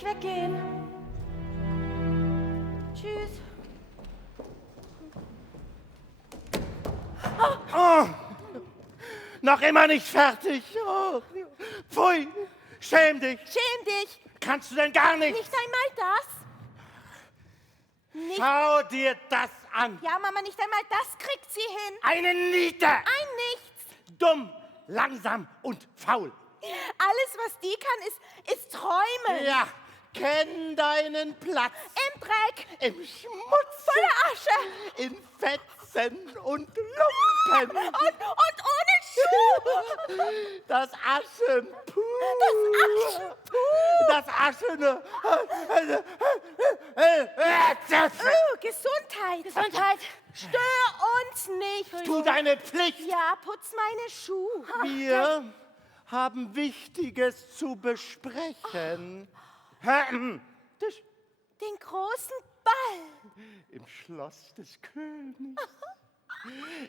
ich weggehen. Tschüss. Oh, noch immer nicht fertig. Oh, pfui, schäm dich. Schäm dich. Kannst du denn gar nichts? Nicht einmal das. Nicht. Schau dir das an. Ja, Mama, nicht einmal das kriegt sie hin. Eine Niete. Ein Nichts. Dumm, langsam und faul. Alles, was die kann, ist träumen. Ja, kenn deinen Platz. Im Dreck. Im Schmutz. Voller Asche. In Fetzen und Lumpen. Und ohne Schuh. Das Aschenpuh. Das Aschenpuh. Gesundheit. Gesundheit. Stör uns nicht. Tu deine Pflicht. Ja, putz meine Schuhe. Wir haben Wichtiges zu besprechen. Den großen Ball. Im Schloss des Königs.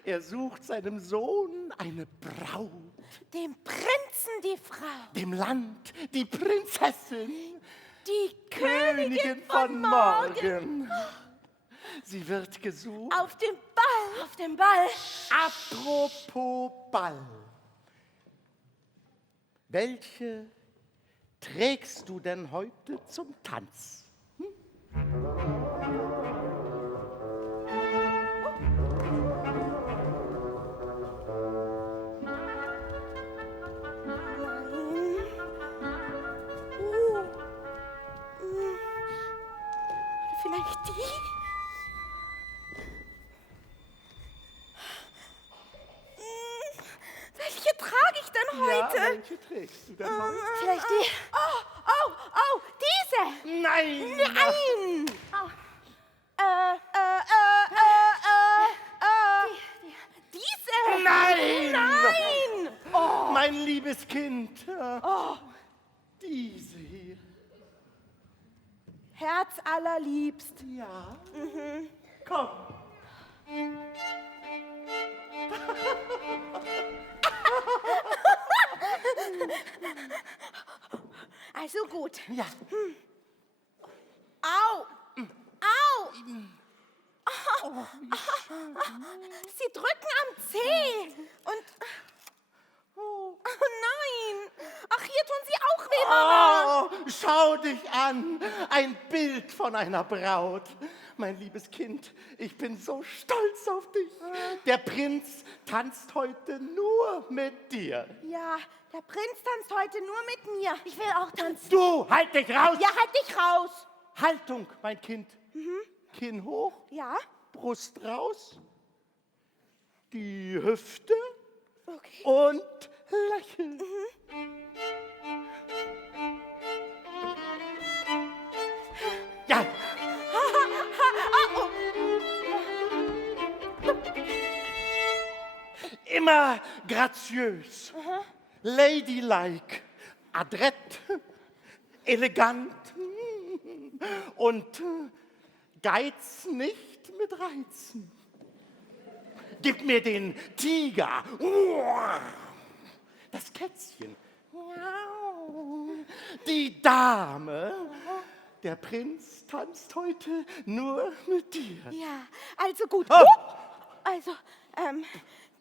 Er sucht seinem Sohn eine Braut. Dem Prinzen die Frau. Dem Land die Prinzessin. Die Königin von morgen. Sie wird gesucht. Auf dem Ball. Auf dem Ball. Apropos Ball. Welche trägst du denn heute zum Tanz? Vielleicht die? Welche trage ich denn heute? Ja, welche trägst du denn heute? Vielleicht die. Oh, diese! Nein! Nein! Diese! Nein! Nein! Oh. Mein liebes Kind. Diese hier. Herz allerliebst. Ja. Komm. Also gut. Ja. Au! Au! Sie drücken am Zeh. Und... Oh nein! Ach, hier tun sie auch weh, Mama. Oh, schau dich an. Ein Bild von einer Braut. Mein liebes Kind, ich bin so stolz auf dich. Der Prinz tanzt heute nur mit dir. Ja, der Prinz tanzt heute nur mit mir. Ich will auch tanzen. Du, halt dich raus. Ja, halt dich raus. Haltung, mein Kind. Kinn hoch, Ja? Brust raus, die Hüfte Okay. und lächeln. Ja. Immer graziös, ladylike, adrett, elegant und Geiz nicht mit Reizen. Gib mir den Tiger, das Kätzchen, die Dame. Der Prinz tanzt heute nur mit dir. Ja, also gut. Oh. Also,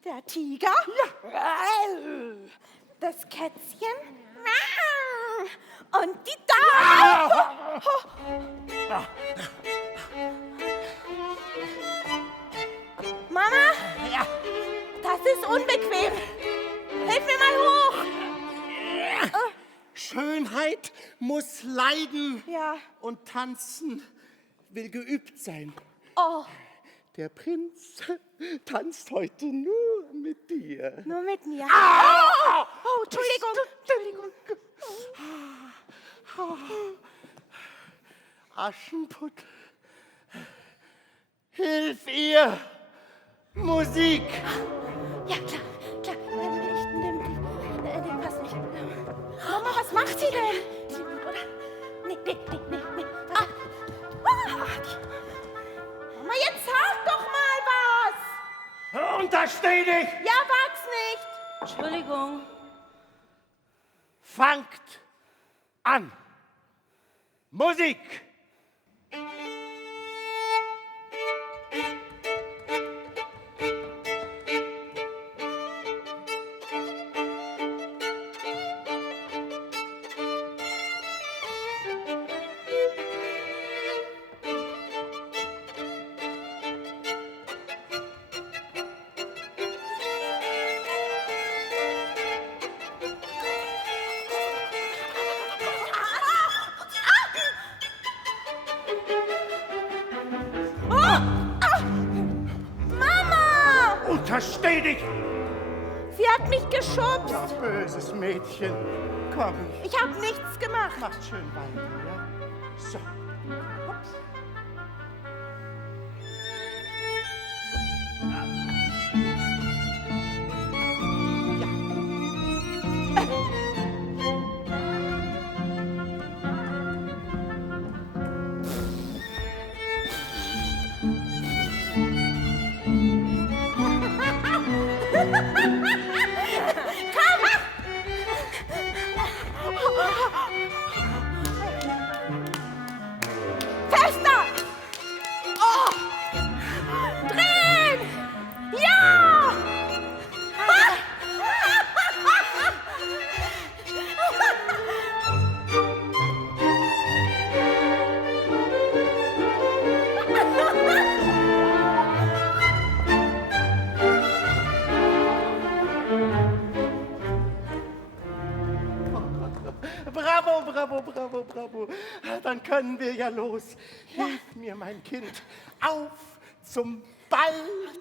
der Tiger. Ja. Das Kätzchen. Und die Dame. Mama, Ja. das ist unbequem. Hilf mir mal hoch. Schönheit muss leiden Ja. und tanzen will geübt sein. Oh, Der Prinz tanzt heute nur mit dir. nur mit mir. Ah! Oh, Entschuldigung. Aschenputtel, hilf ihr! Musik! Ja, klar. Ich nehm den Pass nicht. Mama, was macht sie denn? Oder? Nee. Ah. Mama, jetzt sag doch mal was. Untersteh dich! Ja, wag's nicht. Entschuldigung. Fangt an! Musik! Mama! Untersteh dich! Sie hat mich geschubst. Ja, böses Mädchen. Komm, Ich habe nichts gemacht. macht schön weiter, ja? So. Ups. Fester! Oh! Drehen! Ja! Bravo, bravo, bravo, bravo. Dann können wir ja los. Hilf mir, mein Kind. Auf zum Ball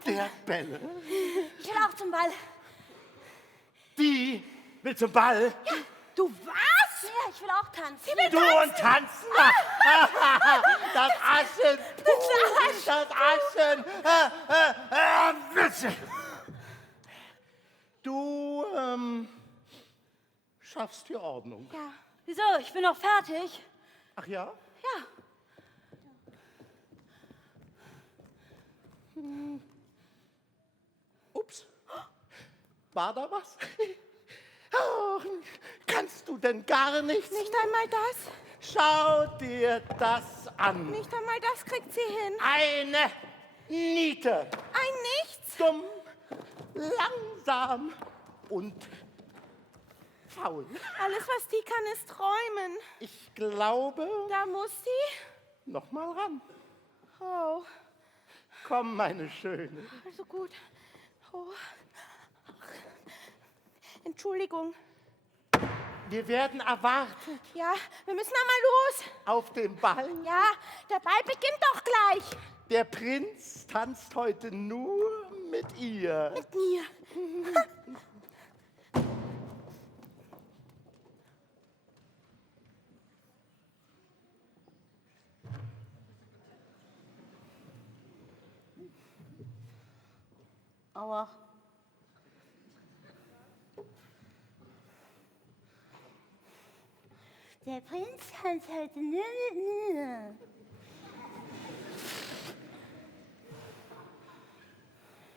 der Bälle. Ich will auch zum Ball. Die will zum Ball. Du was? Ja, ich will auch tanzen. Du und tanzen. Das Aschen. Das Aschen. Witze. Du schaffst die Ordnung. Ja. Wieso? Ich bin noch fertig. Ach ja? Ja. Ups. War da was? Oh, kannst du denn gar nichts? Nicht einmal das. Schau dir das an. Nicht einmal das kriegt sie hin. Eine Niete. Ein Nichts. Dumm, langsam und faul. Alles, was die kann, ist träumen. Ich glaube, Da muss sie. noch mal ran. Oh, Komm, meine Schöne. also gut. Oh. Entschuldigung. Wir werden erwartet Ja, wir müssen einmal los. auf dem Ball. Ja, der Ball beginnt doch gleich. Der Prinz tanzt heute nur mit ihr. Mit mir. Aua. Der Prinz tanzt heute nur mit mir.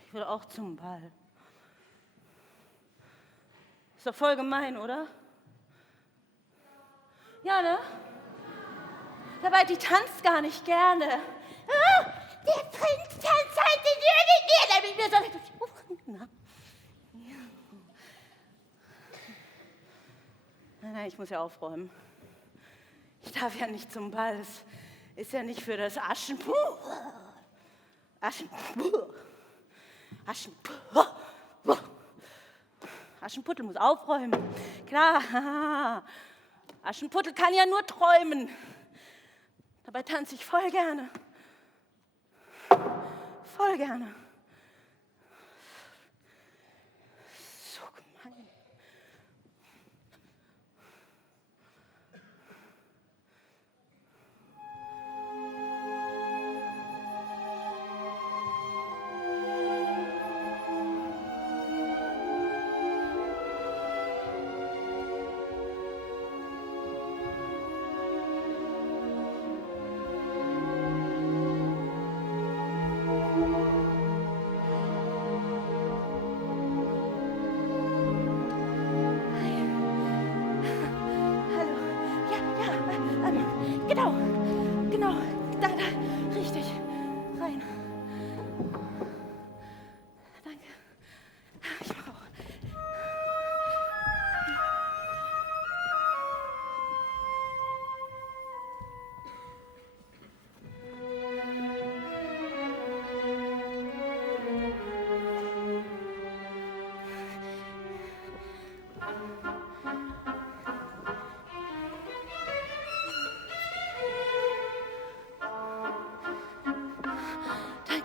Ich will auch zum Ball. Ist doch voll gemein, oder? Ja, ne? Dabei, die tanzt gar nicht gerne. Ah, der Prinz tanzt heute nur mit mir. Damit wir so... Nein, ich muss ja aufräumen. Ich darf ja nicht zum Ball. Das ist ja nicht für das Aschenputtel muss aufräumen. Klar. Aschenputtel kann ja nur träumen. Dabei tanze ich voll gerne. Voll gerne. So gemein.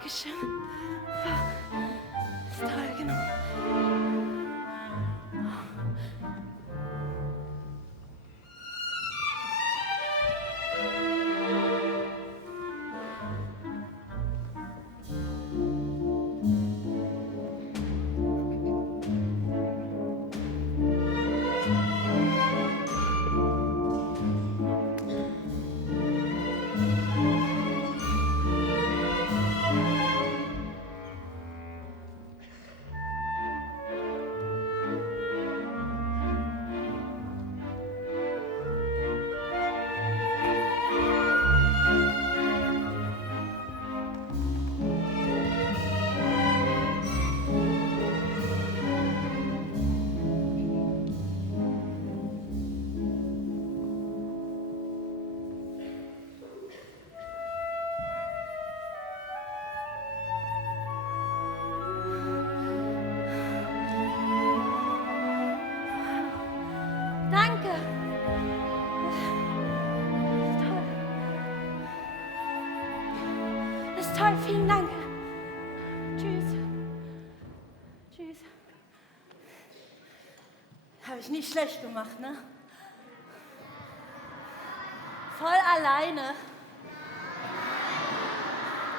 Dankeschön. Ist toll genug. Danke. Das ist toll, vielen Dank. Tschüss. Tschüss. Habe ich nicht schlecht gemacht, ne? Voll alleine.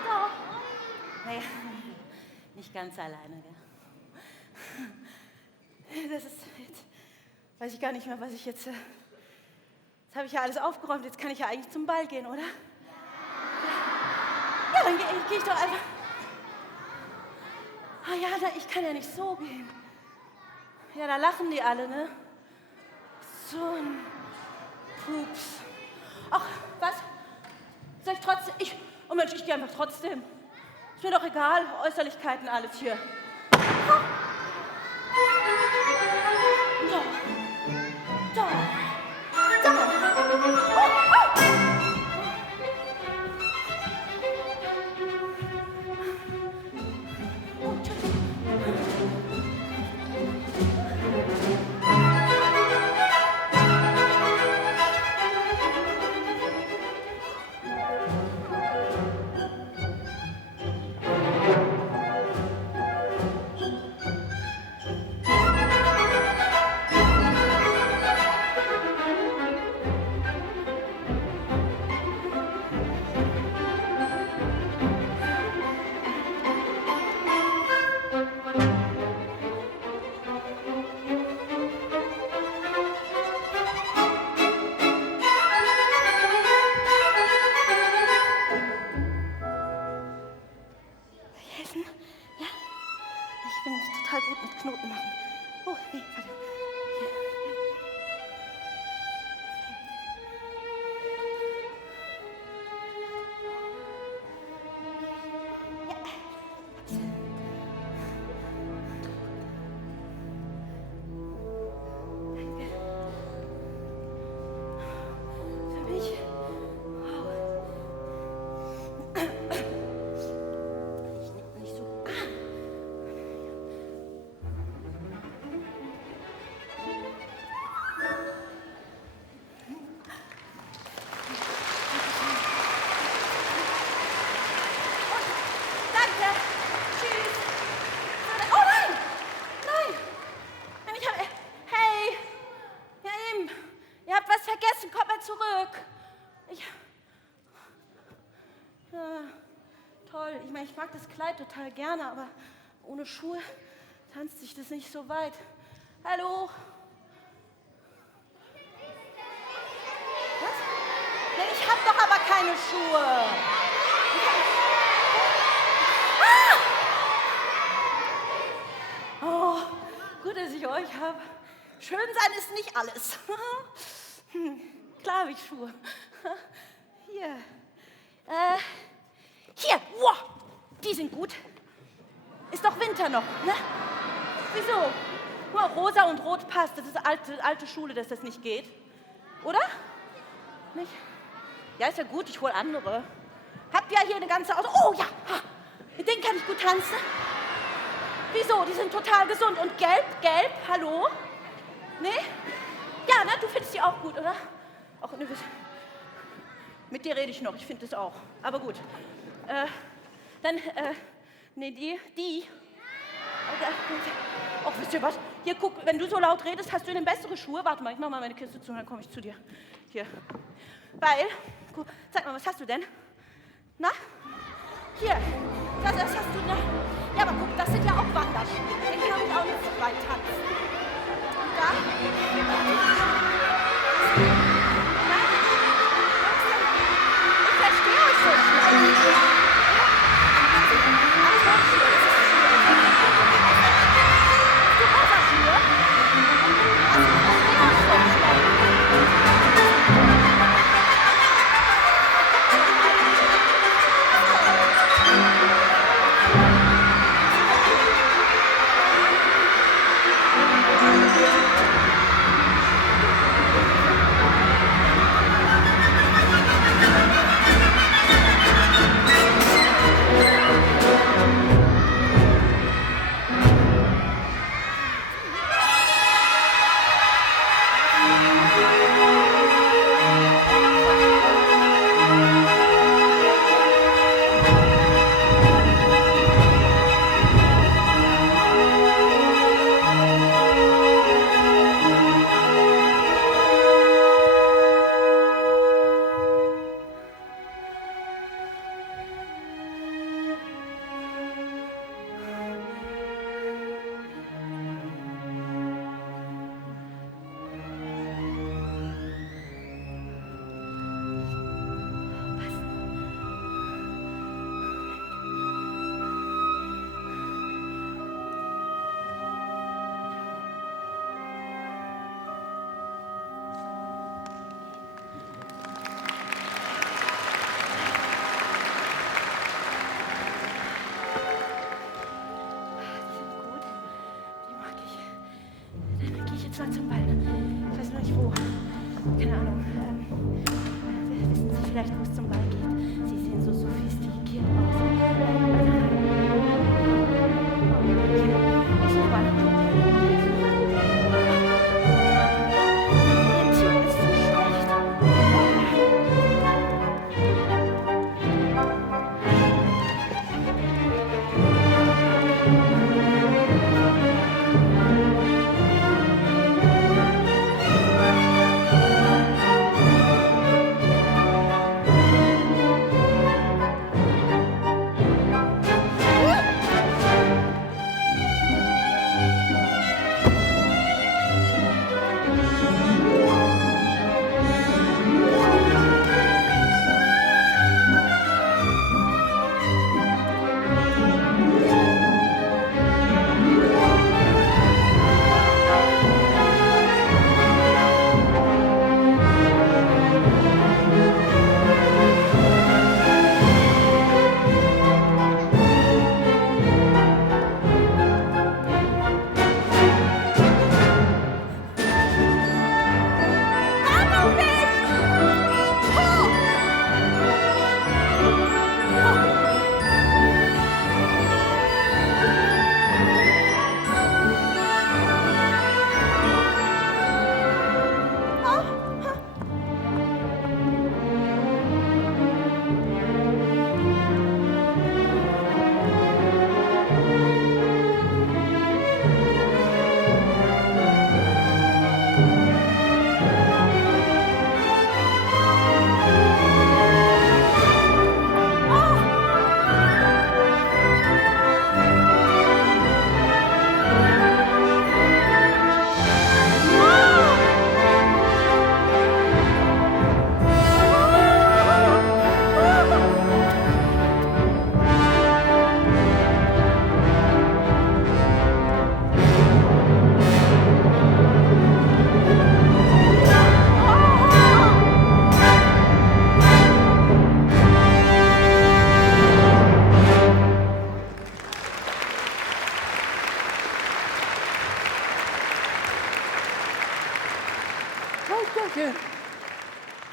Doch. Naja, nicht ganz alleine, gell? Das ist jetzt, weiß ich gar nicht mehr, was ich jetzt. Jetzt habe ich ja alles aufgeräumt, jetzt kann ich ja eigentlich zum Ball gehen, oder? Ja, dann geh ich doch einfach. Ah ja, ich kann ja nicht so gehen. Ja, da lachen die alle, ne? So ein Pups. Ach, was? Soll ich trotzdem? Oh Mensch, ich gehe einfach trotzdem. Ist mir doch egal, Äußerlichkeiten, alles hier. Ha. So. So. So. Oh, oh. Oh, helfen? Ja? Ich bin total gut mit Knoten machen. Oh, nee, warte. Hier. Ja. Danke. Für mich. Wow. Nicht so. Danke. Tschüss. Oh nein! Nein! Nein, ich habe. Hey! Ja, eben. Ihr habt was vergessen. Kommt mal zurück. Ja, toll. Ich meine, ich mag das Kleid total gerne, aber ohne Schuhe tanzt sich das nicht so weit. Hallo? Was? Ja, ich hab doch aber keine Schuhe. Oh, gut, dass ich euch habe. Schön sein ist nicht alles. Klar habe ich Schuhe. Hier. Hier. Wow, die sind gut. Ist doch Winter noch, ne? Wieso? Guck mal, rosa und rot passt. Das ist alte Schule, dass das nicht geht. Oder? Nicht? Ja, ist ja gut, ich hole andere. Habt ihr hier eine ganze Auto? Oh ja, mit denen kann ich gut tanzen. Wieso? Die sind total gesund. Und gelb, hallo? Nee? Ja, ne? Du findest die auch gut, oder? Auch ne, mit dir rede ich noch, ich finde das auch. Aber gut. Dann, nee, die. Ach, wisst ihr was? Hier, guck, wenn du so laut redest, hast du denn bessere Schuhe? Warte mal, ich mach mal meine Kiste zu und dann komme ich zu dir. Hier. Weil, guck, sag mal, was hast du denn? Na? Hier. Das hast du, ne? Ja, aber guck, das sind ja auch Wanderschuhe. Den kann ich auch nicht so weit tanzen. Und da? Na? Ich verstehe euch so schnell. Mal zum Ball. Ich weiß noch nicht wo. Keine Ahnung. Wissen Sie vielleicht, wo es zum Ball geht? Sie sehen so sophistikiert aus. Ich suche mal. Ihr Team ist so schlecht.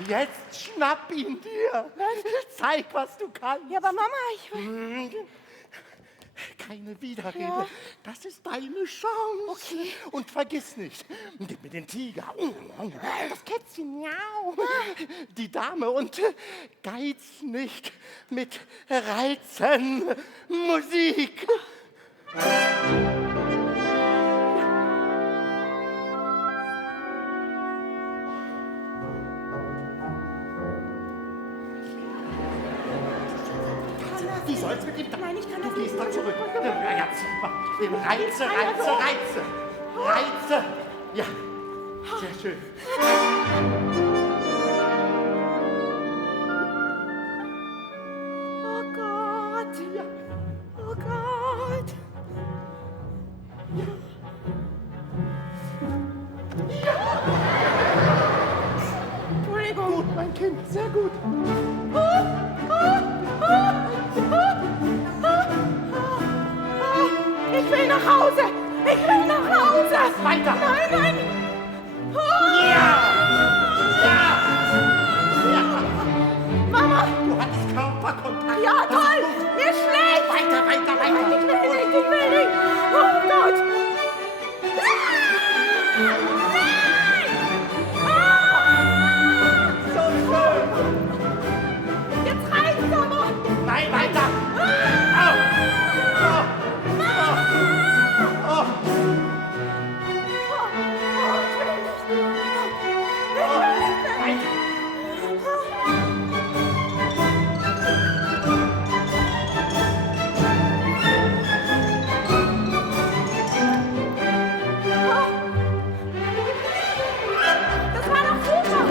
Jetzt schnapp ihn dir. Zeig, was du kannst. Ja, aber Mama, ich... keine Widerrede. Ja. Das ist deine Chance. Okay. Und vergiss nicht, gib mir den Tiger, das Kätzchen, miau, die Dame und geiz nicht mit Reizen. Musik. Du sollst mit ihm. Nein, ich kann Du das gehst nicht. dann zurück. Ja, ja, zieh mal. Reize. Reize. Ja, sehr schön. Oh Gott. Oh Gott. Entschuldigung. Gut, mein Kind, sehr gut. Ich will nach Hause. Ich will nach Hause. Weiter. Nein, nein. Mama. Du hattest Körperkontakt. Ja, Das ist toll. gut. Mir ist schlecht. Weiter. Ich will nicht. Oh Gott. So schön. Jetzt reicht's aber. Nein, weiter. Au. Das war doch super.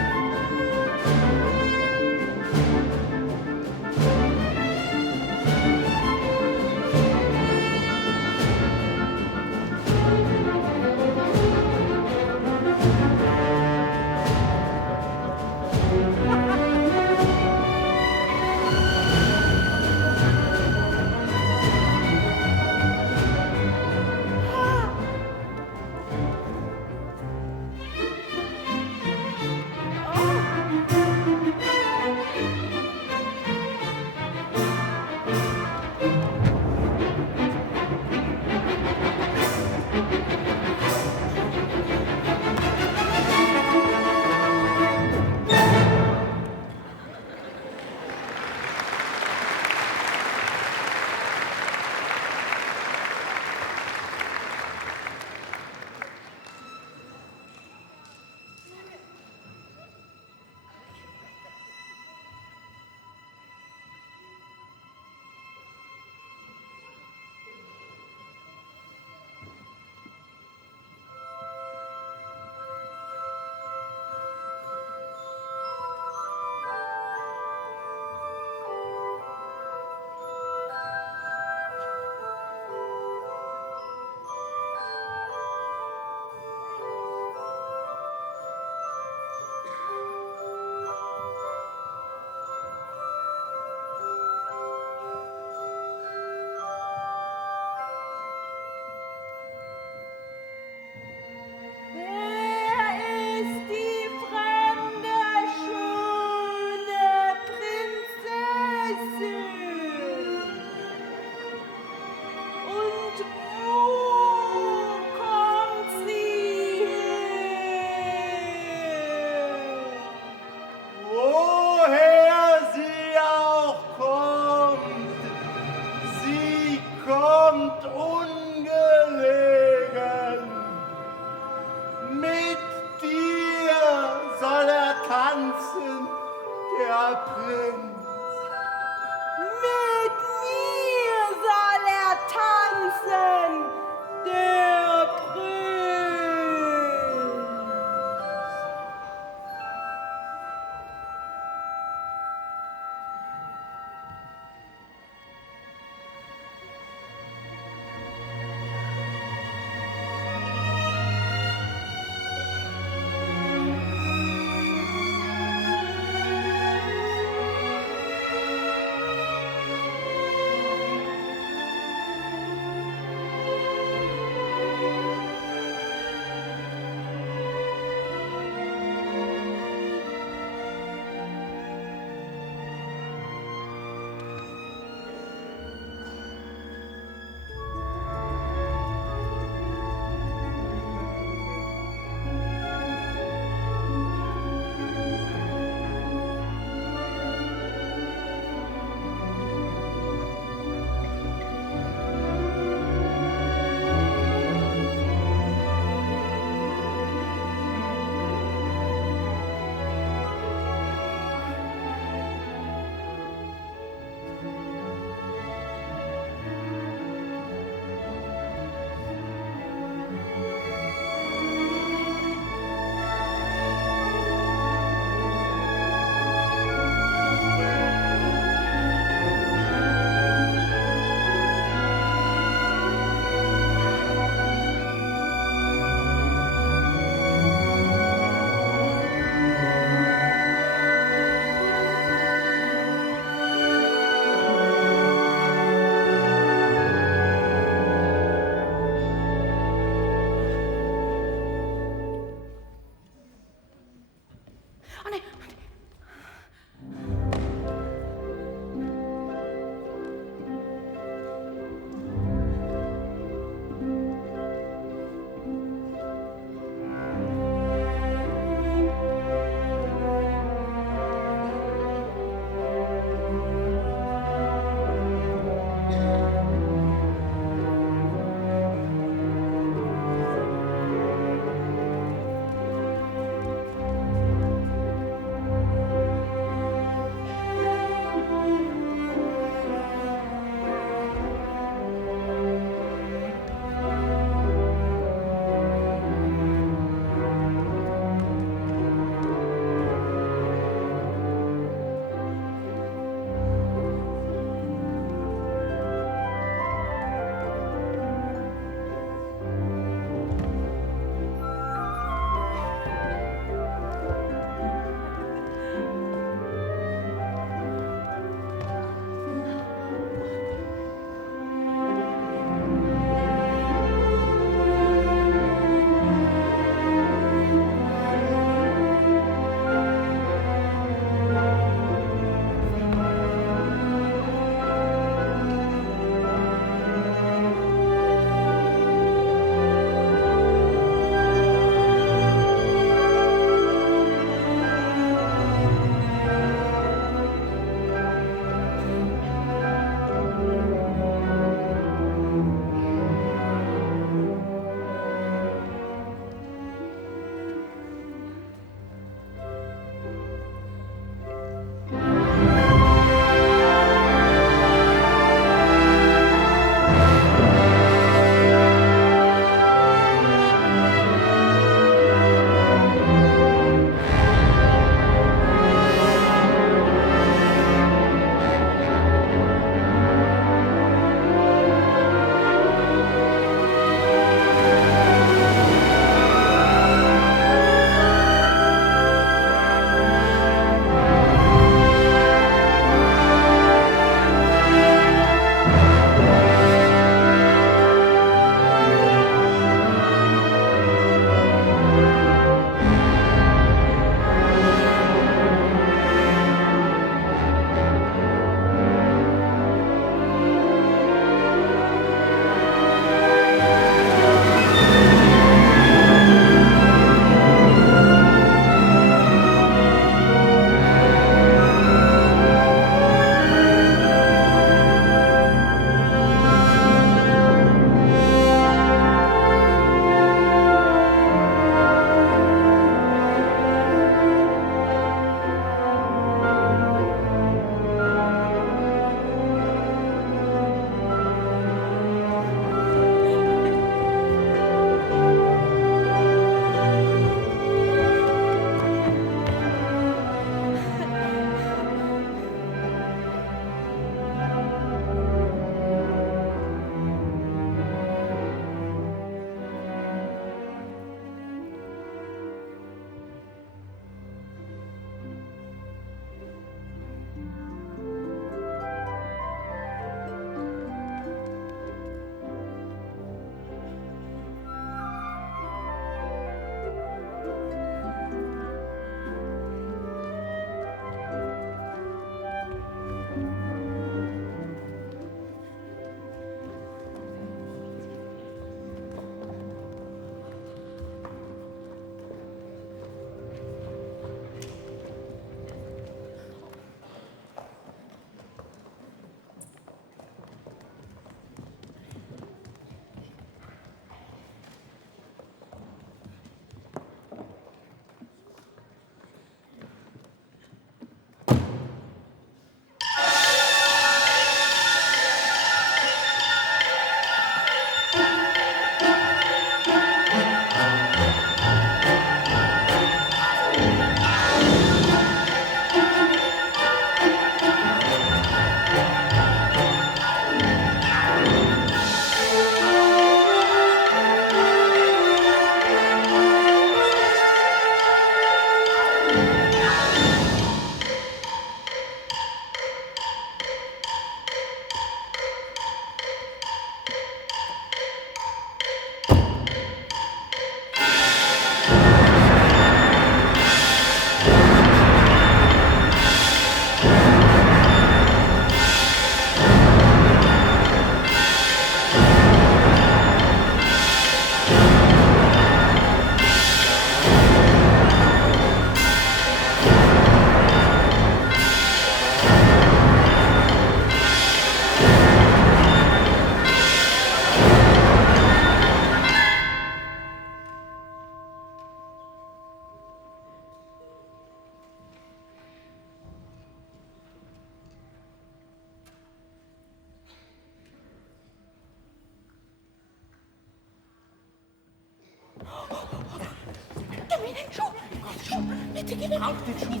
Bitte schon. Bitte gib mir Auf den Schuh.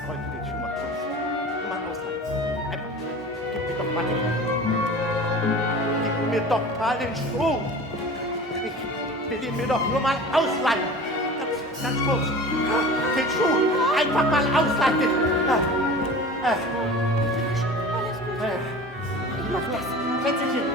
Ich wollte den Schuh mal kurz. Nur mal ausleihen. Einfach. Gib mir doch mal den. Gib mir doch mal den Schuh. Ich will ihn mir doch nur mal ausleihen. Ganz kurz. Den Schuh. Einfach mal ausleihen. Alles gut. Ich mach das. Setz dich hin.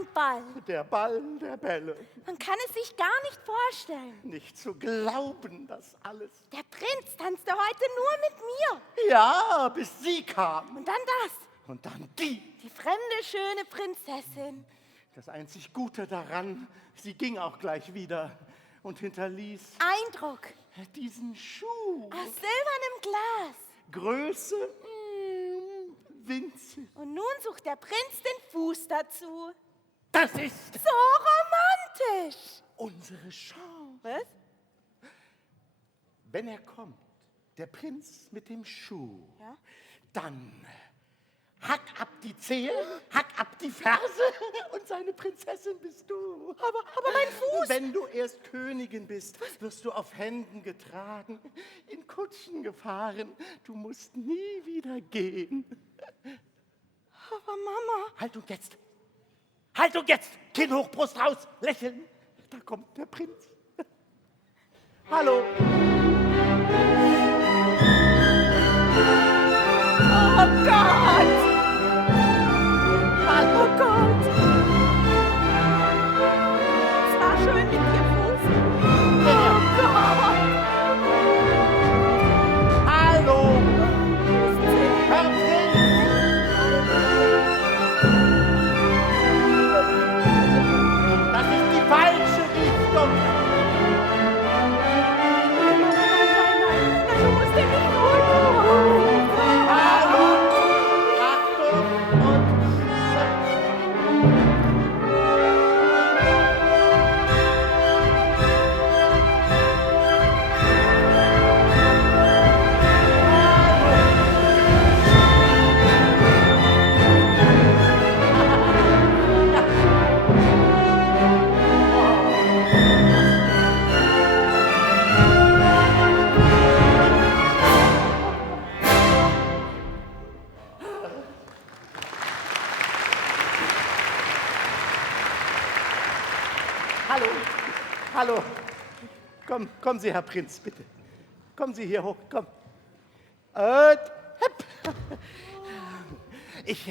ein Ball. Der Ball der Bälle. Man kann es sich gar nicht vorstellen. Nicht zu glauben, das alles. Der Prinz tanzte heute nur mit mir. Ja, bis sie kam. Und dann das. Und dann die. Die fremde, schöne Prinzessin. Das einzig Gute daran, sie ging auch gleich wieder und hinterließ Eindruck. diesen Schuh. Aus silbernem Glas. Größe winzig. Und nun sucht der Prinz den Fuß dazu. Das ist So romantisch. unsere Chance. Was? Wenn er kommt, der Prinz mit dem Schuh, Ja? dann hack ab die Zehe, hack ab die Ferse und seine Prinzessin bist du. Aber mein Fuß. Wenn du erst Königin bist, wirst du auf Händen getragen, in Kutschen gefahren. Du musst nie wieder gehen. Aber Mama. Haltung jetzt! Haltung jetzt! Kinn hoch, Brust raus, lächeln. Da kommt der Prinz. Hallo. Oh Gott. Oh Gott. Es war schön mit dir, Fuß. Oh Gott. Hallo. Herr Prinz. Das ist die falsche Richtung. Du musst den nicht holen. Hallo. Achtung und Hallo, hallo. Kommen Sie, Herr Prinz, bitte. Kommen Sie hier hoch, komm. Hepp. Ich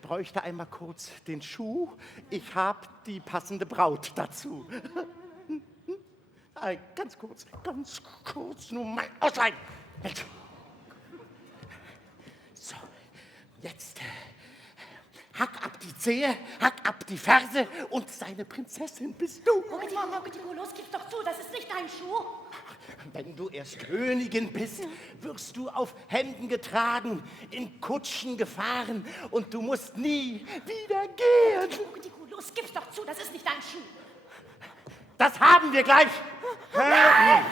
bräuchte einmal kurz den Schuh. Ich habe die passende Braut dazu. Ganz kurz, nur mal ausleihen. So, jetzt hack ab die Zehe, hack ab die Ferse und seine Prinzessin bist du. Moketiku, los, gib doch zu, das ist nicht dein Schuh. Wenn du erst Königin bist, wirst du auf Händen getragen, in Kutschen gefahren und du musst nie wieder gehen. Moketiku, los, gib's doch zu, das ist nicht dein Schuh. Das haben wir gleich. Nein!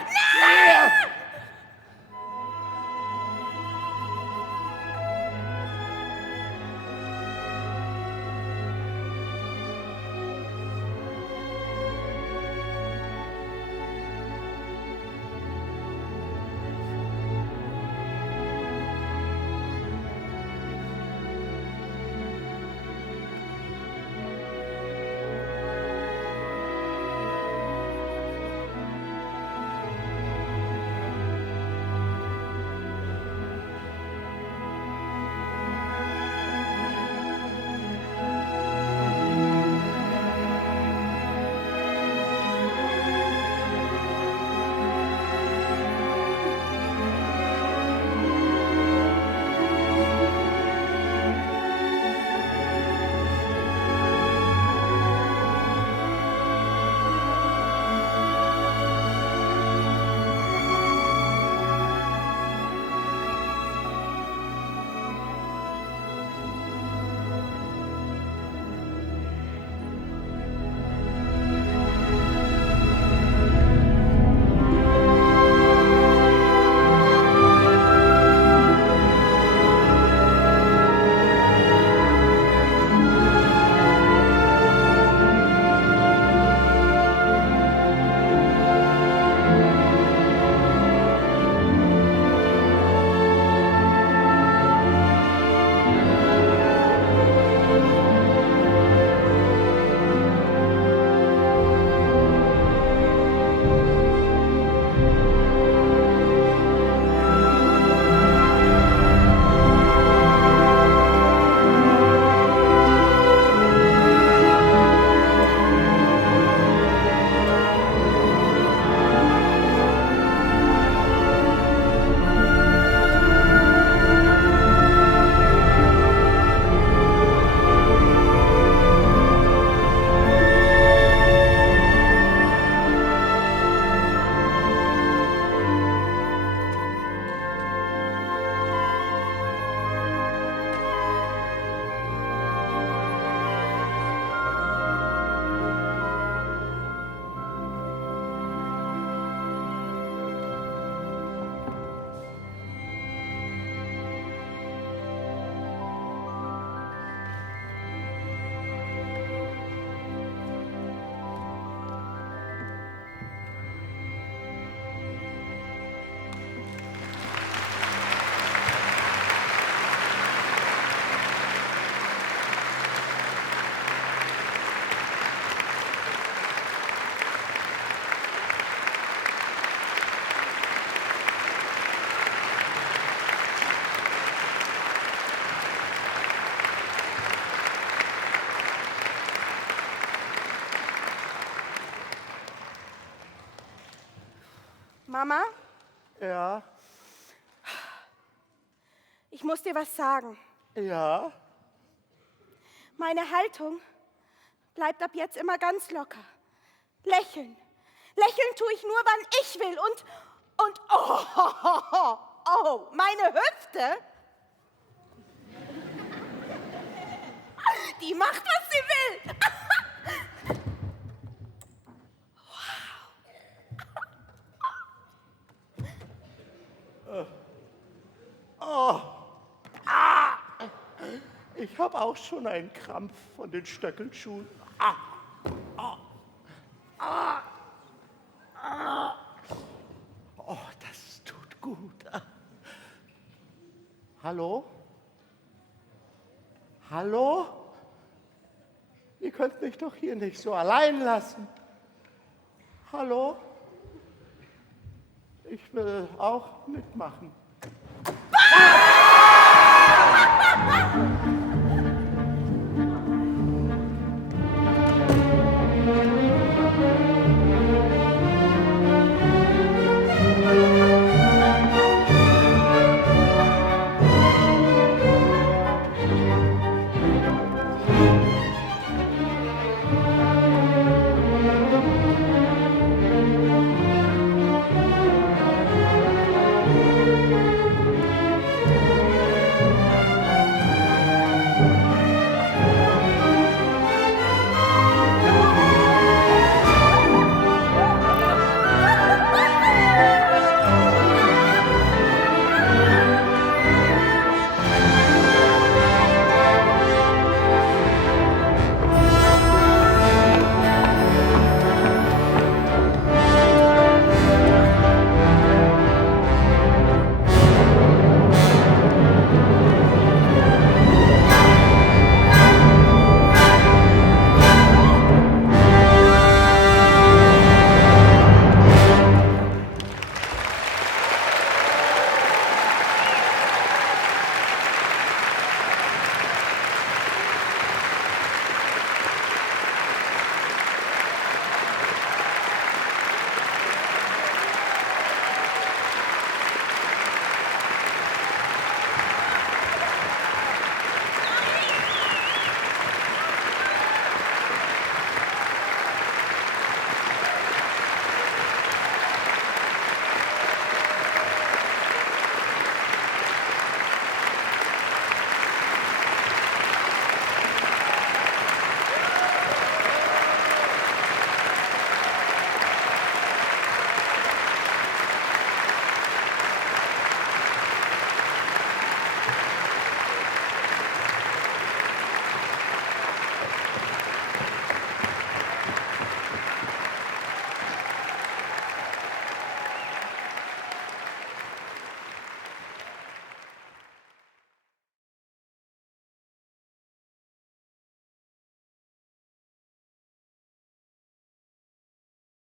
Ja, Ich muss dir was sagen. ja. Meine Haltung bleibt ab jetzt immer ganz locker. Lächeln. Lächeln tue ich nur, wann ich will. Und oh, meine Hüfte, die macht, was sie will. Ich habe auch schon einen Krampf von den Stöckelschuhen. Oh, das tut gut. Hallo? Hallo? Ihr könnt mich doch hier nicht so allein lassen. Hallo? Ich will auch mitmachen.